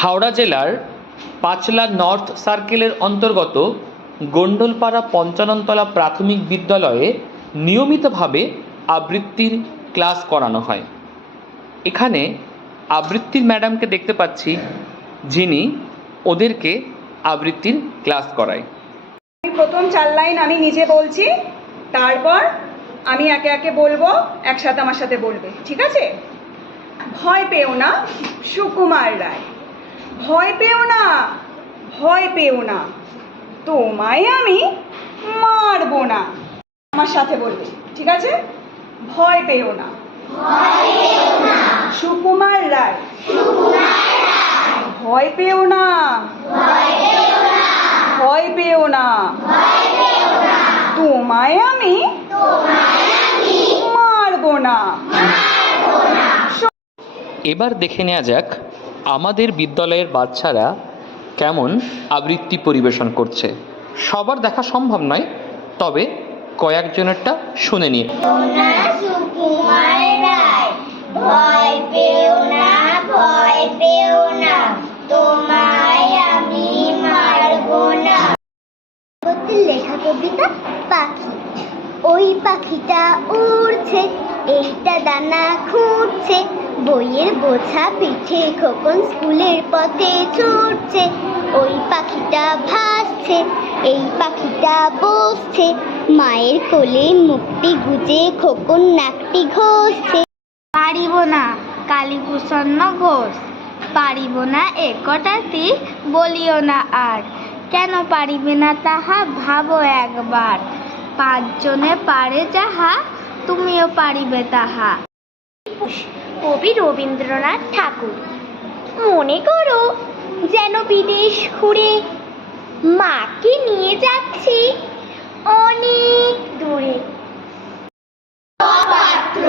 হাওড়া জেলার পাঁচলা নর্থ সার্কেলের অন্তর্গত গন্ডলপাড়া পঞ্চাননতলা প্রাথমিক বিদ্যালয়ে নিয়মিতভাবে আবৃত্তির ক্লাস করানো হয়। এখানে আবৃত্তির ম্যাডামকে দেখতে পাচ্ছি, যিনি ওদেরকে আবৃত্তির ক্লাস করায়। প্রথম 4 লাইন আমি নিজে বলছি, তারপর আমি একে একে বলবো, একসাথে আমার সাথে বলবে, ঠিক আছে? ভয় পেও না সুকুমার রায়, ভয় পেও না, ভয় পেও না, তোমায় আমি মারবো না। আমার সাথে বলবে, ঠিক আছে? ভয় পেও না সুকুমার রায়, ভয় পেও না, ভয় পেও না, তোমায় আমি মারবো না। এবার দেখে নেওয়া যাক আমাদের বিদ্যালয়ের বাচ্চারা কেমন আবৃত্তি পরিবেশন করছে। সবার দেখা সম্ভব নয়, তবে কয়েকজনেরটা শুনে নিয়ে। সুকুমার রায়, ভয় পেও না, ভয় পেও না, তোমায় আমি মারবো না। লেখা কবিতা পাখি। ওই পাখিটা উড়ছে, এইটা দানা খুঁড়ছে, বইয়ের বোঝা পিঠে খোকন স্কুলের পথে ছুটছে। ওই পাখিটা ভাসছে, এই পাখিটা বসছে, মায়ের কোলে মুক্তি গুজে খোকন নাকটি ঘষছে। পারিব না কালীপ্রসন্ন ঘোষ, পারিব না একটাতি বলিও না আর, কেন পারিবে না তাহা ভাবো একবার, 5 জনে পারে যাহা তুমিও পারিবে তাহা। কবি রবীন্দ্রনাথ ঠাকুর। মনে করো যেন বিদেশ ঘুরে মাকে নিয়ে যাচ্ছি অনেক দূরে। পাত্র